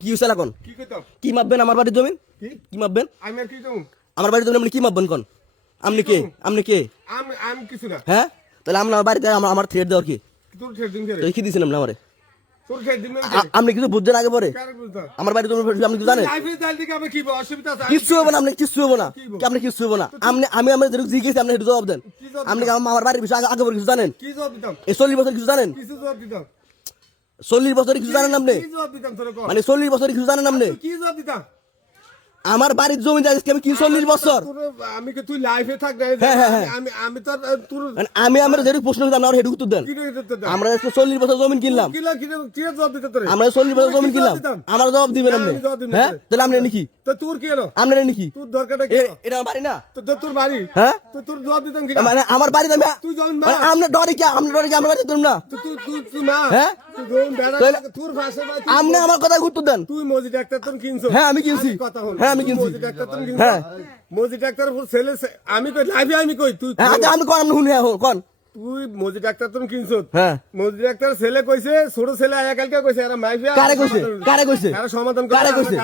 কি হইছে এখন কি কইতাম কি মাপবেন আমার বাড়ির জমি কি মাপবেন আমি আর কি কইতাম আমার বাড়ির জমি আপনি কি মাপবেন কোন আপনি কে আমি কিছু না হ্যাঁ তাহলে আপনার বাড়িতে আমার থ্রেড দেওয়ার কি তোর ছেড়ে দিন করে তো কি দিয়েছেন আপনি আমারে তোর ছেড়ে দিন আপনি কিছু বুঝছেন আগে পরে কারে বুঝতা আমার বাড়ির জমি আপনি কিছু জানেন লাইফে যাই দিকে আমি কি অসুবিধা আছে কিছু হবে না আপনি কিছু হবে না আপনি কিছু হবে না আমি আমার যেটুকু জিজ্ঞেস আপনি একটু জবাব দেন আপনি কি আমার বাড়ির বিষয়ে আগে পরে কিছু জানেন কি জবাব দিতাম এই 40 বছর কিছু জানেন কিছু জবাব দিতাম 40 বছর কিছু জানেন আপনি কি জবাব দিতাম তোর কো মানে 40 বছর কিছু জানেন আপনি কি জবাব দিতাম আমার বাড়ির জমি যাইছে আমি কি 40 বছর তোর আমি কি তুই লাইফে থাক না আমি তোর তোর আমি আমার যেটুকু প্রশ্ন করতাম আমার হেডু উত্তর দেন কি দিতে আমরা 40 বছর জমি কিনলাম কি জবাব দিতে তোরে আমরা 40 বছর জমি কিনলাম আমার জবাব দিবেন আপনি হ্যাঁ তাহলে আপনি নাকি তো তোর কি হলো আপনি নাকি তোর দরকারটা কি এটা আমার বাড়ি না তো তোর বাড়ি হ্যাঁ তো তোর জবাব দিতাম কি মানে আমার বাড়িতে আমি তুই জন মানে আপনি ডরে কি আমার বাড়িতে তুমি না তুই মা হ্যাঁ তুই জন বেড়া তোর ভাষা ভাই আপনি আমার কথা উত্তর দেন তুই মজি ডাক্তার তোর কিনছো হ্যাঁ আমি কিনছি কথা হল হ্যাঁ আমি কিনছি মজি ডাক্তার তোর কিনছো হ্যাঁ মজি ডাক্তার ছেলে আমি কই লাইভে আমি কই তুই হ্যাঁ আচ্ছা আমি কোন আপনি শুনি কোন তুই মজি ডাক্তার তোর কিনছো হ্যাঁ মজি ডাক্তার ছেলে কইছে ছোট ছেলে আয়া কালকে কইছে এরা মাইফিয়া কারে কইছে এরা সমাধান কারে কইছে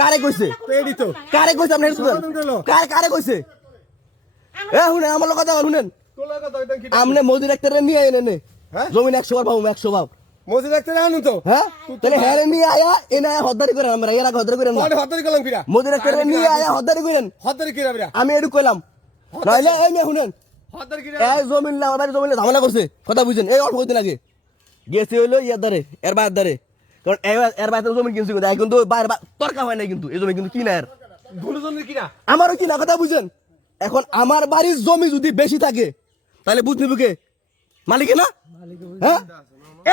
কারে কইছে তো এডি তো কারে কইছে আপনি সমাধান দিলো কারে কইছে শুনেন আমার কথা শুনেন তোলা কথা এটা কি আপনি মজুর একটা নিয়ে এনে হ্যাঁ জমিন 100 বার পাবো 100 বার মজি ডাক্তার আনু তো হ্যাঁ তাহলে হ্যারে নিয়ে আয়া এনে হদ্দারি করেন আমরা এরা হদ্দারি করেন না তোর হতারি কলম কিরা মজুর একটা নিয়ে আয়া হদ্দারি করেন হতারি কিরা বিরা আমি এটু কইলাম নইলে এই নিয়ে শুনেন হতারি কিরা এই জমিন না আমার জমিন ঝামেলা করছে কথা বুঝেন এই অল্প দিন আগে গেছে হইলো ইয়ার দারে এর বাইর দারে কারণ এর বাইরে জমিন কিনছি কিন্তু এখন তো বাইরে তরকা হয় না কিন্তু এই জমি কিন্তু কিনা এর দুজনের কিরা আমারও কিনা কথা বুঝেন এখন আমার বাড়ির জমি যদি বেশি থাকে তাহলে বুঝ নিব কে মালিকে না হ্যাঁ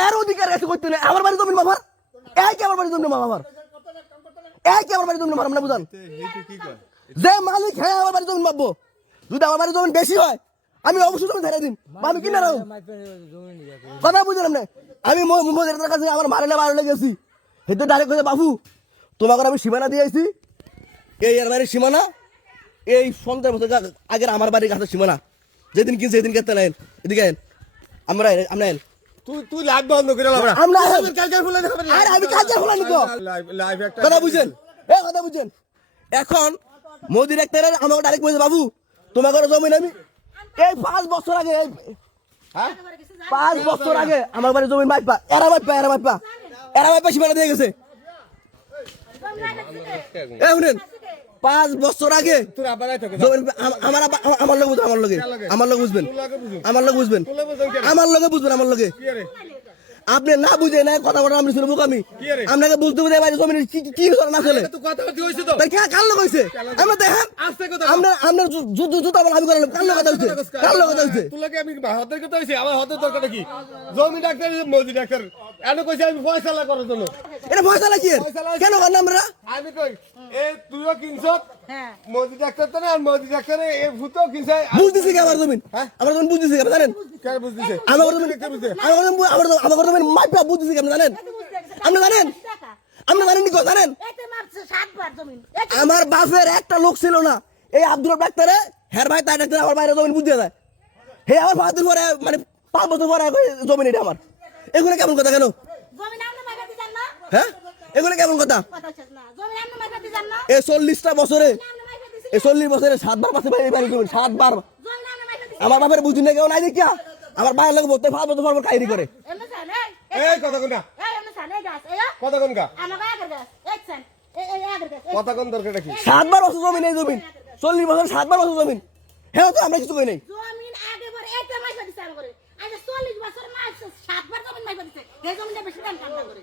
এর অধিকার আছে করতে নেই আমার বাড়ির জমি বাবার এই কি আমার বাড়ির জমি বাবার এই কি আমার বাড়ির জমি আমরা বুঝান যে মালিক হ্যাঁ আমার বাড়ির জমি পাবো যদি আমার বাড়ির জমি বেশি হয় আমি অবশ্যই জমি ছেড়ে দিন আমি কিনা রাখো কথা বুঝলাম না আমি মোদের কাছে আমার মারলে গেছি হেতে ডাইরেক্ট কইছে বাবু তোমাকে আমি সীমানা দিয়ে আইছি এই এর বাড়ির সীমানা এই 50 বছর আগের আমার বাড়ির কাছে সীমানা যেদিন কিনছে সেদিন কেটে নেন এদিকে আমরা তুই লাইভ বন্ধ করে লাও আমরা কালকে ফুলে দেখাবে আরে আমি কাজে ফুলানি তো লাইভ একটা কথা বুঝেন কথা বুঝেন এখন মোদি ডাক্তারের আমাকে ডাইরেক্ট বলছে বাবু তোমাকে জমি আমি এই 5 বছর আগে হ্যাঁ 5 বছর আগে আমার বাড়ির জমি মাইপা এরা মাইপা সীমানা দিয়ে গেছে শুনেন 5 বছর আগে তোর আবার আইতো আমার লগে বুঝবেন আমার লগে আপনি না বুঝে না কথা বলা আমি শুনবো আমি আপনাকে বুঝতে বুঝে বাইরে জমির কি না চলে তো কথা হইছে তো তাই কার লোক হইছে আমরা দেখেন আস্তে কথা আপনার জুতা বলা আমি করলাম কার লোক কথা হইছে তুই লাগে আমি হতের কথা হইছে আমার হতের দরকারটা কি জমি ডাক্তার মজি ডাক্তার এনে কইছে আমি ফয়সালা করার জন্য এটা ফয়সালা কি কেন করেন আমরা আমি কই এ তুইও কিনছত হ্যাঁ মজি ডাক্তার তো না আর মজি ডাক্তারে এ ভূতও কিনছে বুঝতেছি কি আমার জমিন আমার জমিন বুঝতেছি কি জানেন কে বুঝতেছে আমার জমিন মাইপা বুঝতেছি কি জানেন আপনি জানেন নি জানেন আমার বাপের একটা লোক ছিল না এই আব্দুল ডাক্তারে হের ভাই তাই ডাক্তার আমার বাইরে জমিন বুঝতে যায় হে আমার 5 দিন পরে মানে 5 বছর পরে জমিন এটা আমার এগুলো কেমন কথা কেন হ্যাঁ এগুলো কেমন কথা এই 40টা বছরে এই 40 বছরে 7 বার পাশে বাড়ি জমিন 7 বার আমার বাপের বুঝি না কেউ নাই দেখিয়া আমার বাইরের লোক বলতে 5 বছর পর কাহিনী করে এই কথা কোনটা কথা কোনকা কথা কোন দরকারটা কি 7 বার বছর জমিন এই জমিন 40 বছর 7 বার বছর জমিন হ্যাঁ তো আমরা কিছু কই নাই জমিন আগে বার একটা মাইফা দিছে করে আজ 40 বছর মাইফা 7 বার জমিন মাইফা দিছে এই জমিনটা বেশি দাম কাম করে